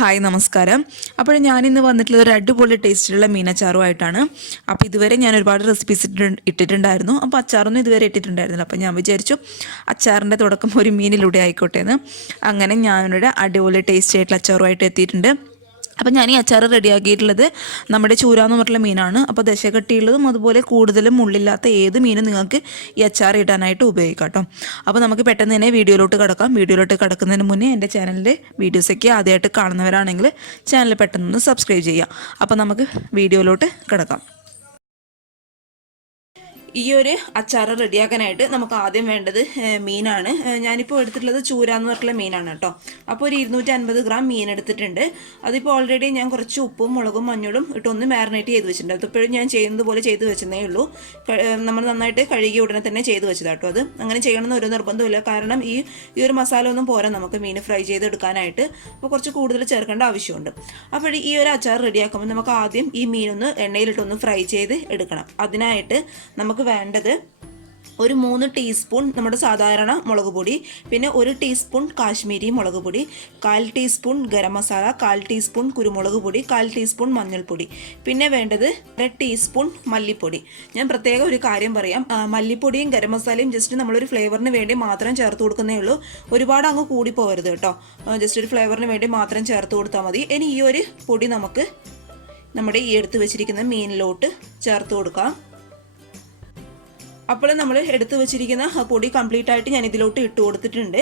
Hi നമസ്കാരം. അപ്പോൾ ഞാനിന്ന് വന്നിട്ടുള്ളത് ഒരു അടിപൊളി ടേസ്റ്റിലുള്ള മീനച്ചാറുമായിട്ടാണ്. അപ്പോൾ ഇതുവരെ ഞാൻ ഒരുപാട് റെസിപ്പീസ് ഇട്ടിട്ടുണ്ടായിരുന്നു. അപ്പോൾ അച്ചാറൊന്നും ഇതുവരെ ഇട്ടിട്ടുണ്ടായിരുന്നില്ല. അപ്പോൾ ഞാൻ വിചാരിച്ചു അച്ചാറിൻ്റെ തുടക്കം ഒരു മീനിലൂടെ ആയിക്കോട്ടെ എന്ന്. അങ്ങനെ ഞാനിവിടെ അടിപൊളി ടേസ്റ്റി ആയിട്ടുള്ള അച്ചാറുമായിട്ട് എത്തിയിട്ടുണ്ട്. അപ്പോൾ ഞാൻ ഈ അച്ചാർ റെഡിയാക്കിയിട്ടുള്ളത് നമ്മുടെ ചൂര എന്ന് പറഞ്ഞിട്ടുള്ള മീനാണ്. അപ്പോൾ ദശകട്ടിയുള്ളതും അതുപോലെ കൂടുതലും മുള്ളില്ലാത്ത ഏത് മീനും നിങ്ങൾക്ക് ഈ അച്ചാർ ഇടാനായിട്ട് ഉപയോഗിക്കാം കേട്ടോ. അപ്പോൾ നമുക്ക് പെട്ടെന്ന് തന്നെ വീഡിയോയിലോട്ട് കിടക്കാം. വീഡിയോയിലോട്ട് കിടക്കുന്നതിന് മുന്നേ എൻ്റെ ചാനലിൻ്റെ വീഡിയോസൊക്കെ ആദ്യമായിട്ട് കാണുന്നവരാണെങ്കിൽ ചാനൽ പെട്ടെന്ന് സബ്സ്ക്രൈബ് ചെയ്യാം. അപ്പോൾ നമുക്ക് വീഡിയോയിലോട്ട് കിടക്കാം. ഈ ഒരു അച്ചാർ റെഡിയാക്കാനായിട്ട് നമുക്ക് ആദ്യം വേണ്ടത് മീനാണ്. ഞാനിപ്പോൾ എടുത്തിട്ടുള്ളത് ചൂര എന്ന് പറഞ്ഞിട്ടുള്ള മീനാണ് കേട്ടോ. അപ്പോൾ ഒരു 250 ഗ്രാം മീൻ എടുത്തിട്ടുണ്ട്. അതിപ്പോൾ ഓൾറെഡി ഞാൻ കുറച്ച് ഉപ്പും മുളകും മഞ്ഞളും ഇട്ടൊന്ന് മാരിനേറ്റ് ചെയ്ത് വെച്ചിട്ടുണ്ട്. അതിപ്പോഴും ഞാൻ ചെയ്യുന്നത് പോലെ ചെയ്ത് വെച്ചതേ ഉള്ളൂ. നമ്മൾ നന്നായിട്ട് കഴുകി ഉടനെ തന്നെ ചെയ്ത് വെച്ചതാണ് കേട്ടോ. അത് അങ്ങനെ ചെയ്യണമെന്ന് ഒരു നിർബന്ധമില്ല. കാരണം ഈ ഒരു മസാല ഒന്നും പോരാ നമുക്ക് മീൻ ഫ്രൈ ചെയ്തെടുക്കാനായിട്ട്. അപ്പോൾ കുറച്ച് കൂടുതൽ ചേർക്കേണ്ട ആവശ്യമുണ്ട്. അപ്പോൾ ഈ ഒരു അച്ചാർ റെഡിയാക്കുമ്പോൾ നമുക്ക് ആദ്യം ഈ മീനൊന്ന് എണ്ണയിലിട്ടൊന്ന് ഫ്രൈ ചെയ്ത് എടുക്കണം. അതിനായിട്ട് നമുക്ക് വേണ്ടത് ഒരു 3 ടീസ്പൂൺ നമ്മുടെ സാധാരണ മുളക് പൊടി, പിന്നെ 1 ടീസ്പൂൺ കാശ്മീരി മുളക് പൊടി, 1/4 ടീസ്പൂൺ ഗരം മസാല, 1/4 ടീസ്പൂൺ കുരുമുളക് പൊടി, 1/4 ടീസ്പൂൺ മഞ്ഞൾപ്പൊടി, പിന്നെ വേണ്ടത് 1 ടീസ്പൂൺ മല്ലിപ്പൊടി. ഞാൻ പ്രത്യേകം ഒരു കാര്യം പറയാം, മല്ലിപ്പൊടിയും ഗരം മസാലയും ജസ്റ്റ് നമ്മളൊരു ഫ്ലേവറിന് വേണ്ടി മാത്രം ചേർത്ത് കൊടുക്കുന്നേ ഉള്ളൂ. ഒരുപാട് അങ്ങ് കൂടി പോകരുത് കേട്ടോ. ജസ്റ്റ് ഒരു ഫ്ലേവറിന് വേണ്ടി മാത്രം ചേർത്ത് കൊടുത്താൽ മതി. ഇനി ഈ ഒരു പൊടി നമുക്ക് നമ്മുടെ ഈ എടുത്ത് വെച്ചിരിക്കുന്ന മീനിലോട്ട് ചേർത്ത് കൊടുക്കാം. അപ്പോൾ നമ്മൾ എടുത്തു വെച്ചിരിക്കുന്ന പൊടി കംപ്ലീറ്റ് ആയിട്ട് ഞാൻ ഇതിലോട്ട് ഇട്ട് കൊടുത്തിട്ടുണ്ട്.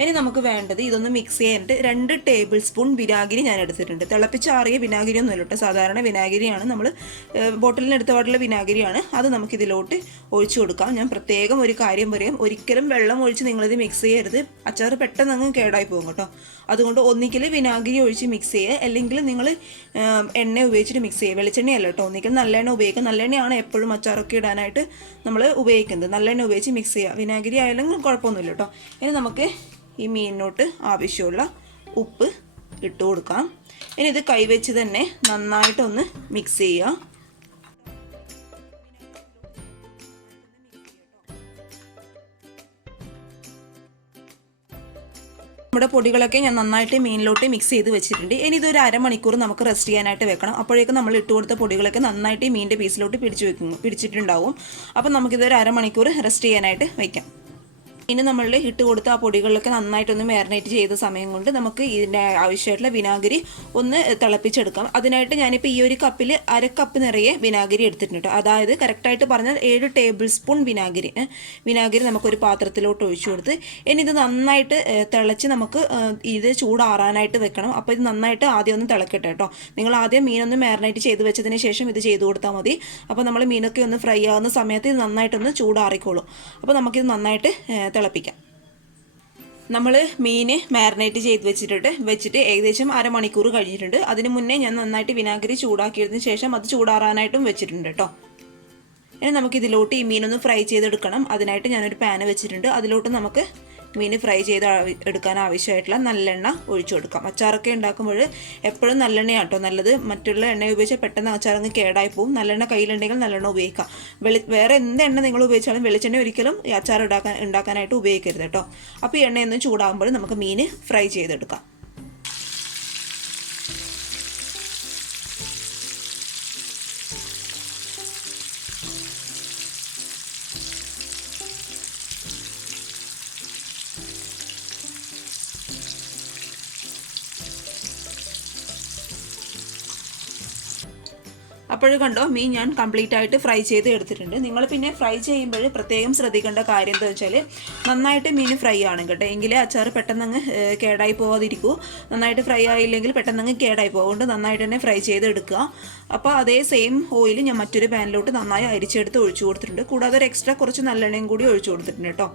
ഇനി നമുക്ക് വേണ്ടത് ഇതൊന്ന് മിക്സ് ചെയ്യാനായിട്ട് 2 ടേബിൾ സ്പൂൺ വിനാഗിരി ഞാൻ എടുത്തിട്ടുണ്ട്. തിളപ്പിച്ചാറിയ വിനാഗിരി ഒന്നും ഇല്ല, സാധാരണ വിനാഗിരിയാണ്, നമ്മൾ ബോട്ടിലിന് എടുത്ത പാടുള്ള വിനാഗിരിയാണ്. അത് നമുക്ക് ഇതിലോട്ട് ഒഴിച്ചു കൊടുക്കാം. ഞാൻ പ്രത്യേകം ഒരു കാര്യം പറയാം, ഒരിക്കലും വെള്ളം ഒഴിച്ച് നിങ്ങളിത് മിക്സ് ചെയ്യരുത്. അച്ചാർ പെട്ടെന്ന് അങ്ങ് കേടായി പോകും കേട്ടോ. അതുകൊണ്ട് ഒന്നിക്കൽ വിനാഗിരി ഒഴിച്ച് മിക്സ് ചെയ്യുക, അല്ലെങ്കിൽ നിങ്ങൾ എണ്ണ ഉപയോഗിച്ചിട്ട് മിക്സ് ചെയ്യുക. വെളിച്ചെണ്ണയല്ല കേട്ടോ, ഒന്നിക്കൽ നല്ലെണ്ണ ഉപയോഗിക്കുക. നല്ലെണ്ണയാണ് എപ്പോഴും അച്ചാറൊക്കെ ഇടാനായിട്ട് നമ്മൾ ഉപയോഗിക്കുന്നത്. നല്ലെണ്ണ ഉപയോഗിച്ച് മിക്സ് ചെയ്യുക. വിനാഗിരി ആയാലും കുഴപ്പമൊന്നുമില്ല കേട്ടോ. ഇനി നമുക്ക് ഈ മീനിനോട്ട് ആവശ്യമുള്ള ഉപ്പ് ഇട്ട് കൊടുക്കാം. ഇനി ഇത് കൈവച്ച് തന്നെ നന്നായിട്ടൊന്ന് മിക്സ് ചെയ്യുക. നമ്മുടെ പൊടികളൊക്കെ ഞാൻ നന്നായിട്ട് മീനിലോട്ട് മിക്സ് ചെയ്ത് വെച്ചിട്ടുണ്ട്. ഇനി ഇതൊരു അരമണിക്കൂർ നമുക്ക് റെസ്റ്റ് ചെയ്യാനായിട്ട് വെക്കണം. അപ്പോഴേക്കും നമ്മൾ ഇട്ട് കൊടുത്ത പൊടികളൊക്കെ നന്നായിട്ട് മീനിൻ്റെ പീസിലോട്ട് പിടിച്ചിട്ടുണ്ടാവും. അപ്പം നമുക്കിതൊരു അരമണിക്കൂർ റെസ്റ്റ് ചെയ്യാനായിട്ട് വയ്ക്കാം. ഇനി നമ്മൾ ഇട്ട് കൊടുത്ത ആ പൊടികളിലൊക്കെ നന്നായിട്ടൊന്ന് മാരിനേറ്റ് ചെയ്ത സമയം കൊണ്ട് നമുക്ക് ഇതിൻ്റെ ആവശ്യമായിട്ടുള്ള വിനാഗിരി ഒന്ന് തിളപ്പിച്ചെടുക്കാം. അതിനായിട്ട് ഞാനിപ്പോൾ ഈ ഒരു കപ്പിൽ 1/2 കപ്പ് നിറയെ വിനാഗിരി എടുത്തിട്ടുണ്ട്. അതായത് കറക്റ്റായിട്ട് പറഞ്ഞാൽ 7 ടേബിൾ സ്പൂൺ വിനാഗിരി നമുക്കൊരു പാത്രത്തിലോട്ട് ഒഴിച്ചു കൊടുത്ത് ഇനി ഇത് നന്നായിട്ട് തിളച്ച് നമുക്ക് ഇത് ചൂടാറാനായിട്ട് വെക്കണം. അപ്പോൾ ഇത് നന്നായിട്ട് ആദ്യം ഒന്ന് തിളക്കട്ടെ കേട്ടോ. നിങ്ങൾ ആദ്യം മീനൊന്ന് മാരിനേറ്റ് ചെയ്ത് വെച്ചതിന് ശേഷം ഇത് ചെയ്ത് കൊടുത്താൽ മതി. അപ്പോൾ നമ്മൾ മീനൊക്കെ ഒന്ന് ഫ്രൈ ആവുന്ന സമയത്ത് ഇത് നന്നായിട്ടൊന്ന് ചൂടാറിക്കോളും. അപ്പോൾ നമുക്കിത് നന്നായിട്ട് തിളപ്പിക്കാം. നമ്മൾ മീൻ മാരിനേറ്റ് ചെയ്ത് വെച്ചിട്ട് ഏകദേശം അരമണിക്കൂർ കഴിഞ്ഞിട്ടുണ്ട്. അതിന് മുന്നേ ഞാൻ നന്നായിട്ട് വിനാഗിരി ചൂടാക്കിയതിന് ശേഷം അത് ചൂടാറാനായിട്ടും വെച്ചിട്ടുണ്ട് കേട്ടോ. ഇനി നമുക്ക് ഇതിലോട്ട് ഈ മീനൊന്ന് ഫ്രൈ ചെയ്തെടുക്കണം. അതിനായിട്ട് ഞാനൊരു പാന് വെച്ചിട്ടുണ്ട്. അതിലോട്ട് നമുക്ക് മീൻ ഫ്രൈ ചെയ്ത് എടുക്കാൻ ആവശ്യമായിട്ടുള്ള നല്ലെണ്ണ ഒഴിച്ചു കൊടുക്കാം. അച്ചാറൊക്കെ ഉണ്ടാക്കുമ്പോൾ എപ്പോഴും നല്ലെണ്ണയാണ് കേട്ടോ നല്ലത്. മറ്റുള്ള എണ്ണ ഉപയോഗിച്ചാൽ പെട്ടെന്ന് അച്ചാറങ്ങ് കേടായി പോകും. നല്ലെണ്ണ കയ്യിലുണ്ടെങ്കിൽ നല്ലെണ്ണ ഉപയോഗിക്കാം. വേറെ എന്ത് എണ്ണ നിങ്ങൾ ഉപയോഗിച്ചാലും വെളിച്ചെണ്ണ ഒരിക്കലും ഈ അച്ചാർ ഉണ്ടാക്കാനായിട്ട് ഉപയോഗിക്കരുത് കേട്ടോ. അപ്പോൾ ഈ എണ്ണയൊന്നും ചൂടാകുമ്പോൾ നമുക്ക് മീൻ ഫ്രൈ ചെയ്തെടുക്കാം. അപ്പോഴും കണ്ടോ മീൻ ഞാൻ കംപ്ലീറ്റ് ആയിട്ട് ഫ്രൈ ചെയ്ത് എടുത്തിട്ടുണ്ട്. നിങ്ങൾ പിന്നെ ഫ്രൈ ചെയ്യുമ്പോൾ പ്രത്യേകം ശ്രദ്ധിക്കേണ്ട കാര്യം എന്താ വെച്ചാൽ നന്നായിട്ട് മീൻ ഫ്രൈ ആണ് കേട്ടോ, എങ്കിലേ അച്ചാർ പെട്ടെന്നങ്ങ് കേടായി പോകാതിരിക്കൂ. നന്നായിട്ട് ഫ്രൈ ആയില്ലെങ്കിൽ പെട്ടെന്നങ്ങ് കേടായി പോകും. അതുകൊണ്ട് നന്നായിട്ട് തന്നെ ഫ്രൈ ചെയ്ത് എടുക്കുക. അപ്പോൾ അതേ സെയിം ഓയിൽ ഞാൻ മറ്റൊരു പാനിലോട്ട് നന്നായി അരിച്ചെടുത്ത് ഒഴിച്ചു കൊടുത്തിട്ടുണ്ട്. കൂടാതെ ഒരു എക്സ്ട്രാ കുറച്ച് നല്ലെണ്ണയും കൂടി ഒഴിച്ചു കൊടുത്തിട്ടുണ്ട് കേട്ടോ.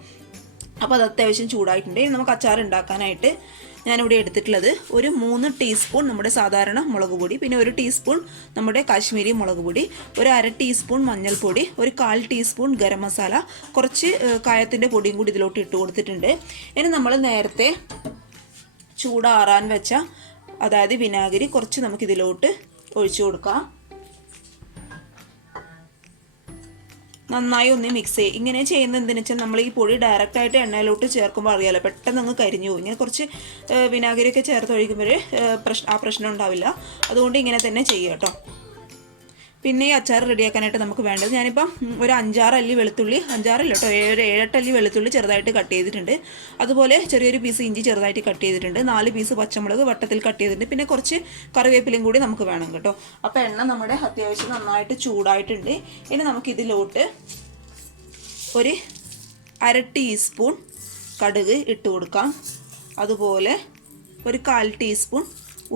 അപ്പോൾ അത് അത്യാവശ്യം ചൂടായിട്ടുണ്ട്. ഇനി നമുക്ക് അച്ചാർ ഉണ്ടാക്കാനായിട്ട് ഞാനിവിടെ എടുത്തിട്ടുള്ളത് ഒരു 3 ടീസ്പൂൺ നമ്മുടെ സാധാരണ മുളക് പൊടി, പിന്നെ 1 ടീസ്പൂൺ നമ്മുടെ കാശ്മീരി മുളക് പൊടി, ഒരു 1/2 ടീസ്പൂൺ മഞ്ഞൾപ്പൊടി, ഒരു 1/4 ടീസ്പൂൺ ഗരം മസാല, കുറച്ച് കായത്തിൻ്റെ പൊടിയും കൂടി ഇതിലോട്ട് ഇട്ട് കൊടുത്തിട്ടുണ്ട്. ഇനി നമ്മൾ നേരത്തെ ചൂടാറാൻ വെച്ച അതായത് വിനാഗിരി കുറച്ച് നമുക്കിതിലോട്ട് ഒഴിച്ചു കൊടുക്കാം. നന്നായി ഒന്ന് മിക്സ് ചെയ്യും. ഇങ്ങനെ ചെയ്യുന്നത് എന്തെന്ന് വെച്ചാൽ നമ്മൾ ഈ പൊടി ഡയറക്റ്റായിട്ട് എണ്ണയിലോട്ട് ചേർക്കുമ്പോൾ അറിയാമല്ലോ, പെട്ടെന്ന് അങ്ങ് കരിഞ്ഞു പോകും. ഇങ്ങനെ കുറച്ച് വിനാഗിരിയൊക്കെ ചേർത്ത് ഒഴിക്കുമ്പോൾ ആ പ്രശ്നം ഉണ്ടാവില്ല. അതുകൊണ്ട് ഇങ്ങനെ തന്നെ ചെയ്യുക കേട്ടോ. പിന്നെ ഈ അച്ചാർ റെഡിയാക്കാനായിട്ട് നമുക്ക് വേണ്ടത്, ഞാനിപ്പം ഒരു 5-6 അല്ലി വെളുത്തുള്ളി, 5-6 അല്ല കേട്ടോ, 7-8 അല്ലി വെളുത്തുള്ളി ചെറുതായിട്ട് കട്ട് ചെയ്തിട്ടുണ്ട്. അതുപോലെ ചെറിയൊരു പീസ് ഇഞ്ചി ചെറുതായിട്ട് കട്ട് ചെയ്തിട്ടുണ്ട്. 4 പീസ് പച്ചമുളക് വട്ടത്തിൽ കട്ട് ചെയ്തിട്ടുണ്ട്. പിന്നെ കുറച്ച് കറിവേപ്പിലയും കൂടി നമുക്ക് വേണം കേട്ടോ. അപ്പോൾ എണ്ണ നമ്മുടെ അത്യാവശ്യം നന്നായിട്ട് ചൂടായിട്ടുണ്ട്. ഇനി നമുക്കിതിലോട്ട് ഒരു 1/2 ടീസ്പൂൺ കടുക് ഇട്ട് കൊടുക്കാം. അതുപോലെ ഒരു 1/4 ടീസ്പൂൺ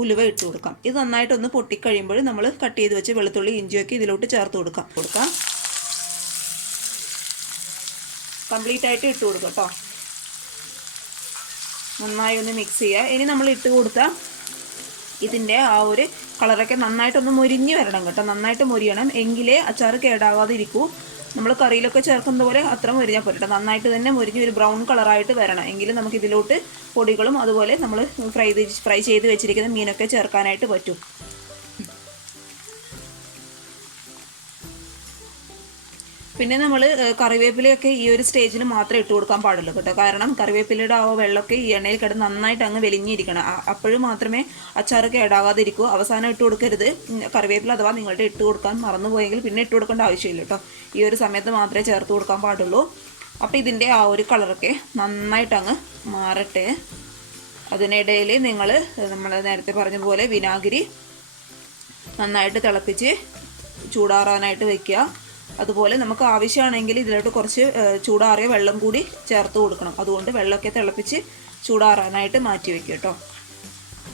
ഉലുവ ഇട്ട് കൊടുക്കാം. ഇത് നന്നായിട്ടൊന്ന് പൊട്ടിക്കഴിയുമ്പോൾ നമ്മൾ കട്ട് ചെയ്ത് വെച്ച് വെളുത്തുള്ളി ഇഞ്ചിയൊക്കെ ഇതിലോട്ട് ചേർത്ത് കൊടുക്കാം. കംപ്ലീറ്റ് ആയിട്ട് ഇട്ട് കൊടുക്കാം കേട്ടോ. നന്നായി ഒന്ന് മിക്സ് ചെയ്യുക. ഇനി നമ്മൾ ഇട്ട് കൊടുത്ത ഇതിൻ്റെ ആ ഒരു കളറൊക്കെ നന്നായിട്ടൊന്ന് മൊരിഞ്ഞ് വരണം കേട്ടോ. നന്നായിട്ട് മൊരിയണം, എങ്കിലേ അച്ചാർ കേടാവാതെ ഇരിക്കൂ. നമ്മൾ കറിയിലൊക്കെ ചേർക്കുന്ന പോലെ അത്ര മൊരിഞ്ഞാൽ പോരട്ടെ, നന്നായിട്ട് തന്നെ മൊരിഞ്ഞ് ഒരു ബ്രൗൺ കളറായിട്ട് വരണം. എങ്കിലും നമുക്ക് ഇതിലോട്ട് പൊടികളും അതുപോലെ നമ്മൾ ഫ്രൈ ചെയ്ത് വെച്ചിരിക്കുന്ന മീനൊക്കെ ചേർക്കാനായിട്ട് പറ്റും. പിന്നെ നമ്മൾ കറിവേപ്പിലയൊക്കെ ഈ ഒരു സ്റ്റേജിൽ മാത്രമേ ഇട്ട് കൊടുക്കാൻ പാടുള്ളൂ കേട്ടോ. കാരണം കറിവേപ്പിലയുടെ ആ വെള്ളമൊക്കെ ഈ എണ്ണയിൽ കിടന്ന് നന്നായിട്ട് അങ്ങ് വെലിഞ്ഞിരിക്കണം. അപ്പോഴും മാത്രമേ അച്ചാർ കേടാകാതിരിക്കൂ. അവസാനം ഇട്ട് കൊടുക്കരുത് കറിവേപ്പില. അഥവാ നിങ്ങളുടെ ഇട്ട് കൊടുക്കാൻ മറന്നുപോയെങ്കിൽ പിന്നെ ഇട്ട് കൊടുക്കേണ്ട ആവശ്യമില്ല കേട്ടോ. ഈ ഒരു സമയത്ത് മാത്രമേ ചേർത്ത് കൊടുക്കാൻ പാടുള്ളൂ. അപ്പോൾ ഇതിൻ്റെ ആ ഒരു കളറൊക്കെ നന്നായിട്ട് അങ്ങ് മാറട്ടെ. അതിനിടയിൽ നമ്മൾ നേരത്തെ പറഞ്ഞ പോലെ വിനാഗിരി നന്നായിട്ട് തിളപ്പിച്ച് ചൂടാറാനായിട്ട് വയ്ക്കുക. അതുപോലെ നമുക്ക് ആവശ്യമാണെങ്കിൽ ഇതിലോട്ട് കുറച്ച് ചൂടാറിയ വെള്ളം കൂടി ചേർത്ത് കൊടുക്കണം. അതുകൊണ്ട് വെള്ളമൊക്കെ തിളപ്പിച്ച് ചൂടാറാനായിട്ട് മാറ്റി വയ്ക്കുക കേട്ടോ.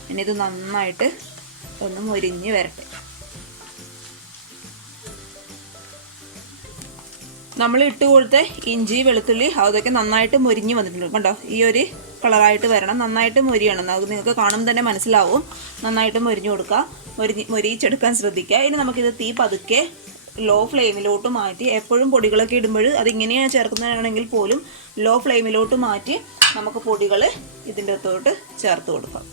ഇനി ഇത് നന്നായിട്ട് ഒന്ന് മൊരിഞ്ഞ് വരട്ടെ. നമ്മൾ ഇട്ട് കൊടുത്ത ഇഞ്ചി വെളുത്തുള്ളി അതൊക്കെ നന്നായിട്ട് മൊരിഞ്ഞ് വന്നിട്ടുണ്ട് കണ്ടോ. ഈ ഒരു കളറായിട്ട് വരണം, നന്നായിട്ട് മൊരിയണം. അത് നിങ്ങൾക്ക് കാണുമ്പോൾ തന്നെ മനസ്സിലാവും. നന്നായിട്ട് മൊരിഞ്ഞു കൊടുക്കുക, മൊരിച്ചെടുക്കാൻ ശ്രദ്ധിക്കുക. ഇനി നമുക്കിത് തീ പതുക്കെ ലോ ഫ്ലെയിമിലോട്ട് മാറ്റി, എപ്പോഴും പൊടികളൊക്കെ ഇടുമ്പോൾ അതിങ്ങനെയാണ് ചേർക്കുന്നതാണെങ്കിൽ പോലും ലോ ഫ്ലെയിമിലോട്ട് മാറ്റി നമുക്ക് പൊടികൾ ഇതിൻ്റെ അകത്തോട്ട് ചേർത്ത് കൊടുക്കാം.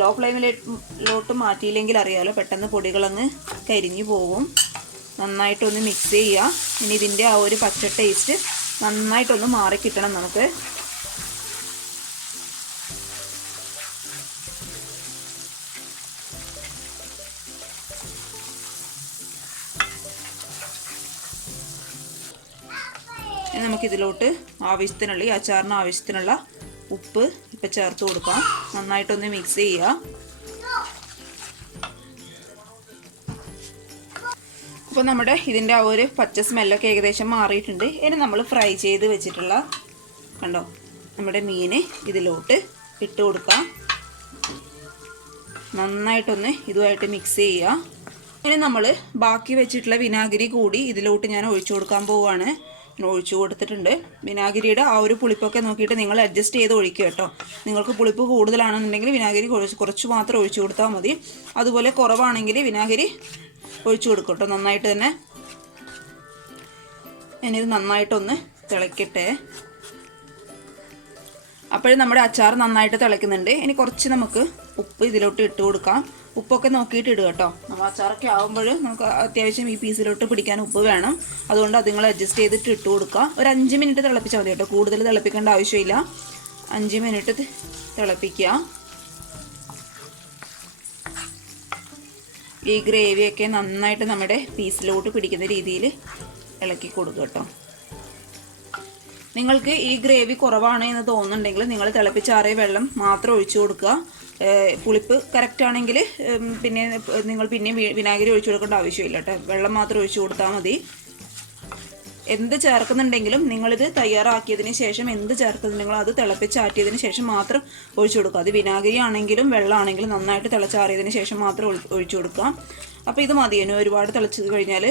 ലോ ഫ്ലെയിമിലോട്ട് മാറ്റിയില്ലെങ്കിൽ അറിയാമല്ലോ, പെട്ടെന്ന് പൊടികളങ്ങ് കരിഞ്ഞു പോകും. നന്നായിട്ടൊന്ന് മിക്സ് ചെയ്യുക. ഇനി ഇതിൻ്റെ ആ ഒരു പച്ച ടേസ്റ്റ് നന്നായിട്ടൊന്ന് മാറിക്കിട്ടണം നമുക്ക്. നമുക്കിതിലോട്ട് ആവശ്യത്തിനുള്ള ഈ അച്ചാറിന് ആവശ്യത്തിനുള്ള ഉപ്പ് ഇപ്പം ചേർത്ത് കൊടുക്കാം. നന്നായിട്ടൊന്ന് മിക്സ് ചെയ്യുക. അപ്പോൾ നമ്മുടെ ഇതിൻ്റെ ആ ഒരു പച്ച സ്മെല്ലൊക്കെ ഏകദേശം മാറിയിട്ടുണ്ട്. ഇനി നമ്മൾ ഫ്രൈ ചെയ്ത് വെച്ചിട്ടുള്ള കണ്ടോ നമ്മുടെ മീൻ ഇതിലോട്ട് ഇട്ട് കൊടുക്കാം. നന്നായിട്ടൊന്ന് ഇതുമായിട്ട് മിക്സ് ചെയ്യുക. ഇനി നമ്മൾ ബാക്കി വെച്ചിട്ടുള്ള വിനാഗിരി കൂടി ഇതിലോട്ട് ഞാൻ ഒഴിച്ചു കൊടുക്കാൻ പോവുകയാണ്. ഒഴിച്ചു കൊടുത്തിട്ടുണ്ട്. വിനാഗിരിയുടെ ആ ഒരു പുളിപ്പൊക്കെ നോക്കിയിട്ട് നിങ്ങൾ അഡ്ജസ്റ്റ് ചെയ്ത് ഒഴിക്കുക കേട്ടോ. നിങ്ങൾക്ക് പുളിപ്പ് കൂടുതലാണെന്നുണ്ടെങ്കിൽ വിനാഗിരി കുറച്ച് മാത്രം ഒഴിച്ചു കൊടുത്താൽ മതി. അതുപോലെ കുറവാണെങ്കിൽ വിനാഗിരി ഒഴിച്ചു കൊടുക്കും കേട്ടോ നന്നായിട്ട് തന്നെ. ഇനിയിത് നന്നായിട്ടൊന്ന് തിളയ്ക്കട്ടെ. അപ്പോഴും നമ്മുടെ അച്ചാർ നന്നായിട്ട് തിളയ്ക്കുന്നുണ്ട്. ഇനി കുറച്ച് നമുക്ക് ഉപ്പ് ഇതിലോട്ട് ഇട്ട് കൊടുക്കാം. ഉപ്പൊക്കെ നോക്കിയിട്ട് ഇടുക കേട്ടോ. നമ്മൾ അച്ചാറൊക്കെ ആകുമ്പോൾ നമുക്ക് അത്യാവശ്യം ഈ പീസിലോട്ട് പിടിക്കാൻ ഉപ്പ് വേണം. അതുകൊണ്ട് അത് നിങ്ങൾ അഡ്ജസ്റ്റ് ചെയ്തിട്ട് ഇട്ട് കൊടുക്കുക. ഒരു 5 മിനിറ്റ് തിളപ്പിച്ചാൽ മതി കേട്ടോ. കൂടുതൽ തിളപ്പിക്കേണ്ട ആവശ്യമില്ല. 5 മിനിറ്റ് തിളപ്പിക്കുക. ഈ ഗ്രേവിയൊക്കെ നന്നായിട്ട് നമ്മുടെ പീസിലോട്ട് പിടിക്കുന്ന രീതിയിൽ ഇളക്കി കൊടുക്കുക കേട്ടോ. നിങ്ങൾക്ക് ഈ ഗ്രേവി കുറവാണ് എന്ന് തോന്നുന്നുണ്ടെങ്കിൽ നിങ്ങൾ തിളപ്പിച്ചാറിയ വെള്ളം മാത്രം ഒഴിച്ചു കൊടുക്കുക. പുളിപ്പ് കറക്റ്റ് ആണെങ്കിൽ പിന്നെ നിങ്ങൾ പിന്നെയും വിനാഗിരി ഒഴിച്ചു കൊടുക്കേണ്ട ആവശ്യമില്ല കേട്ടോ. വെള്ളം മാത്രം ഒഴിച്ചു കൊടുത്താൽ മതി. എന്ത് ചേർക്കുന്നുണ്ടെങ്കിലും നിങ്ങളിത് തയ്യാറാക്കിയതിന് ശേഷം എന്ത് ചേർക്കുന്നുണ്ടെങ്കിലും അത് തിളപ്പിച്ചാറ്റിയതിന് ശേഷം മാത്രം ഒഴിച്ചു കൊടുക്കുക. അത് വിനാഗിരി ആണെങ്കിലും വെള്ളമാണെങ്കിലും നന്നായിട്ട് തിളച്ചാറിയതിന് ശേഷം മാത്രം ഒഴിച്ചു കൊടുക്കുക. അപ്പോൾ ഇത് മതി. ഇനി ഒരുപാട് തിളച്ച് കഴിഞ്ഞാൽ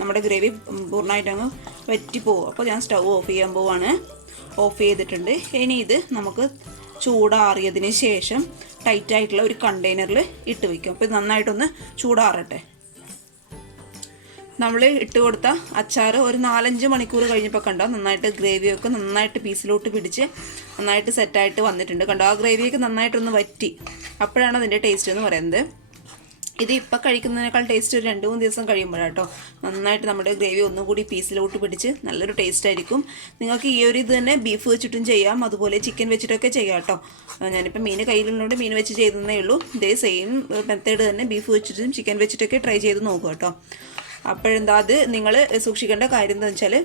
നമ്മുടെ ഗ്രേവി പൂർണ്ണമായിട്ട് അങ്ങ് വറ്റിപ്പോവും. അപ്പോൾ ഞാൻ സ്റ്റൗ ഓഫ് ചെയ്യാൻ പോവാണ്. ഓഫ് ചെയ്തിട്ടുണ്ട്. ഇനി ഇത് നമുക്ക് ചൂടാറിയതിന് ശേഷം ടൈറ്റായിട്ടുള്ള ഒരു കണ്ടെയ്നറിൽ ഇട്ട് വയ്ക്കും. അപ്പോൾ ഇത് നന്നായിട്ടൊന്ന് ചൂടാറട്ടെ. നമ്മൾ ഇട്ട് കൊടുത്ത അച്ചാർ ഒരു 4-5 മണിക്കൂർ കഴിഞ്ഞപ്പോൾ കണ്ടോ നന്നായിട്ട് ഗ്രേവിയൊക്കെ നന്നായിട്ട് പീസിലോട്ട് പിടിച്ച് നന്നായിട്ട് സെറ്റായിട്ട് വന്നിട്ടുണ്ട്. കണ്ടോ ആ ഗ്രേവിയൊക്കെ നന്നായിട്ടൊന്ന് വറ്റി. അപ്പോഴാണ് അതിൻ്റെ ടേസ്റ്റ് എന്ന് പറയുന്നത്. ഇത് ഇപ്പം കഴിക്കുന്നതിനേക്കാൾ ടേസ്റ്റ് ഒരു 2-3 ദിവസം കഴിയുമ്പോഴാട്ടോ നന്നായിട്ട് നമ്മുടെ ഗ്രേവി ഒന്നുകൂടി പീസിലോട്ട് പിടിച്ച് നല്ലൊരു ടേസ്റ്റ് ആയിരിക്കും. നിങ്ങൾക്ക് ഈ ഒരു ഇത് തന്നെ ബീഫ് വെച്ചിട്ടും ചെയ്യാം, അതുപോലെ ചിക്കൻ വെച്ചിട്ടൊക്കെ ചെയ്യാം കേട്ടോ. ഞാനിപ്പോൾ മീൻ കയ്യിലുള്ളതുകൊണ്ട് മീൻ വെച്ച് ചെയ്തതേ ഉള്ളൂ. ഇതേ സെയിം മെത്തേഡ് തന്നെ ബീഫ് വെച്ചിട്ടും ചിക്കൻ വെച്ചിട്ടൊക്കെ ട്രൈ ചെയ്ത് നോക്കുക കേട്ടോ. അപ്പോഴെന്താ അത് നിങ്ങൾ സൂക്ഷിക്കേണ്ട കാര്യം എന്താണെന്ന് വെച്ചാൽ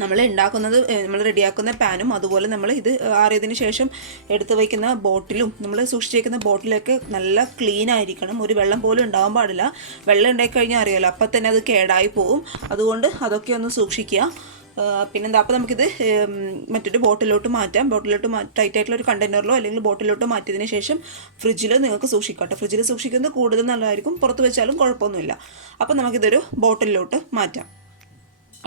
നമ്മൾ ഉണ്ടാക്കുന്നത് നമ്മൾ റെഡിയാക്കുന്ന പാനും അതുപോലെ നമ്മൾ ഇത് ആറിയതിന് ശേഷം എടുത്ത് വയ്ക്കുന്ന ബോട്ടിലും നമ്മൾ സൂക്ഷിച്ച് വയ്ക്കുന്ന ബോട്ടിലൊക്കെ നല്ല ക്ലീൻ ആയിരിക്കണം. ഒരു വെള്ളം പോലും ഉണ്ടാകാൻ പാടില്ല. വെള്ളം ഉണ്ടായിക്കഴിഞ്ഞാൽ അറിയാമല്ലോ അപ്പം തന്നെ അത് കേടായി പോവും. അതുകൊണ്ട് അതൊക്കെ ഒന്ന് സൂക്ഷിക്കുക. പിന്നെന്താ അപ്പോൾ നമുക്കിത് മറ്റൊരു ബോട്ടിലോട്ട് മാറ്റാം. ബോട്ടിലോട്ട് ടൈറ്റ് ആയിട്ടുള്ള ഒരു കണ്ടെയ്നറിലോ അല്ലെങ്കിൽ ബോട്ടിലോട്ട് മാറ്റിയതിന് ശേഷം ഫ്രിഡ്ജിൽ നിങ്ങൾക്ക് സൂക്ഷിക്കാം കേട്ടോ. ഫ്രിഡ്ജിൽ സൂക്ഷിക്കുന്നത് കൂടുതൽ നല്ലതായിരിക്കും. പുറത്ത് വെച്ചാലും കുഴപ്പമൊന്നുമില്ല. അപ്പോൾ നമുക്കിതൊരു ബോട്ടിലോട്ട് മാറ്റാം.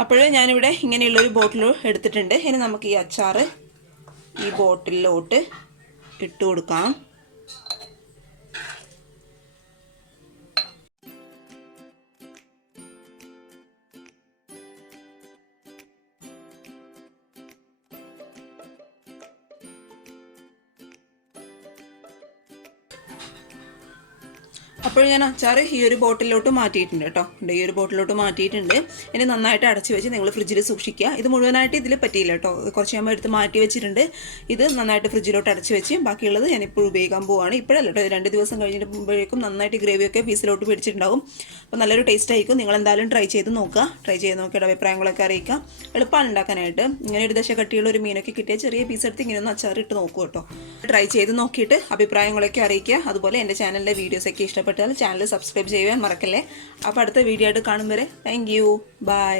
അപ്പോഴേ ഞാനിവിടെ ഇങ്ങനെയുള്ളൊരു ബോട്ടിൽ എടുത്തിട്ടുണ്ട്. ഇനി നമുക്ക് ഈ അച്ചാർ ഈ ബോട്ടിലോട്ട് ഇട്ട് കൊടുക്കാം. അപ്പോൾ ഞാൻ അച്ചാർ ഈ ഒരു ബോട്ടിലോട്ട് മാറ്റിയിട്ടുണ്ട് കേട്ടോ. ഈ ഒരു ബോട്ടിലോട്ട് മാറ്റിയിട്ടുണ്ട്. ഇനി നന്നായിട്ട് അടച്ച് വെച്ച് നിങ്ങൾ ഫ്രിഡ്ജിൽ സൂക്ഷിക്കുക. ഇത് മുഴുവനായിട്ട് ഇതിൽ പറ്റിയില്ല കേട്ടോ. കുറച്ച് നമ്മൾ എടുത്ത് മാറ്റി വെച്ചിട്ടുണ്ട്. ഇത് നന്നായിട്ട് ഫ്രിഡ്ജിലോട്ട് അടച്ച് വെച്ച് ബാക്കിയുള്ളത് ഞാനിപ്പോൾ ഉപയോഗിക്കാൻ പോവുകയാണ്. ഇപ്പോഴല്ല കേട്ടോ, 2 ദിവസം കഴിഞ്ഞിട്ടുമ്പോഴേക്കും നന്നായിട്ട് ഗ്രേവിയൊക്കെ പീസിലോട്ട് പിടിച്ചിട്ടുണ്ടാവും. അപ്പോൾ നല്ലൊരു ടേസ്റ്റ് ആയിരിക്കും. നിങ്ങൾ എന്തായാലും ട്രൈ ചെയ്ത് നോക്കുക. ട്രൈ ചെയ്ത് നോക്കിയിട്ട് അഭിപ്രായങ്ങളൊക്കെ അറിയിക്കുക. എളുപ്പമാണ് ഉണ്ടാക്കാനായിട്ട്. ഇങ്ങനെ ഒരു ദശ കട്ടിയുള്ള ഒരു മീനൊക്കെ കിട്ടിയ ചെറിയ പീസ് എടുത്ത് ഇങ്ങനെ ഒന്ന് അച്ചാർ ഇട്ട് നോക്കൂ കേട്ടോ. ട്രൈ ചെയ്ത് നോക്കിയിട്ട് അഭിപ്രായങ്ങളൊക്കെ അറിയിക്കുക. അതുപോലെ എൻ്റെ ചാനലിലെ വീഡിയോസൊക്കെ ഇഷ്ടപ്പെട്ടാൽ ചാനൽ സബ്സ്ക്രൈബ് ചെയ്യാൻ മറക്കല്ലേ. അപ്പോൾ അടുത്ത വീഡിയോ ആയിട്ട് കാണും വരെ താങ്ക് യു. ബൈ.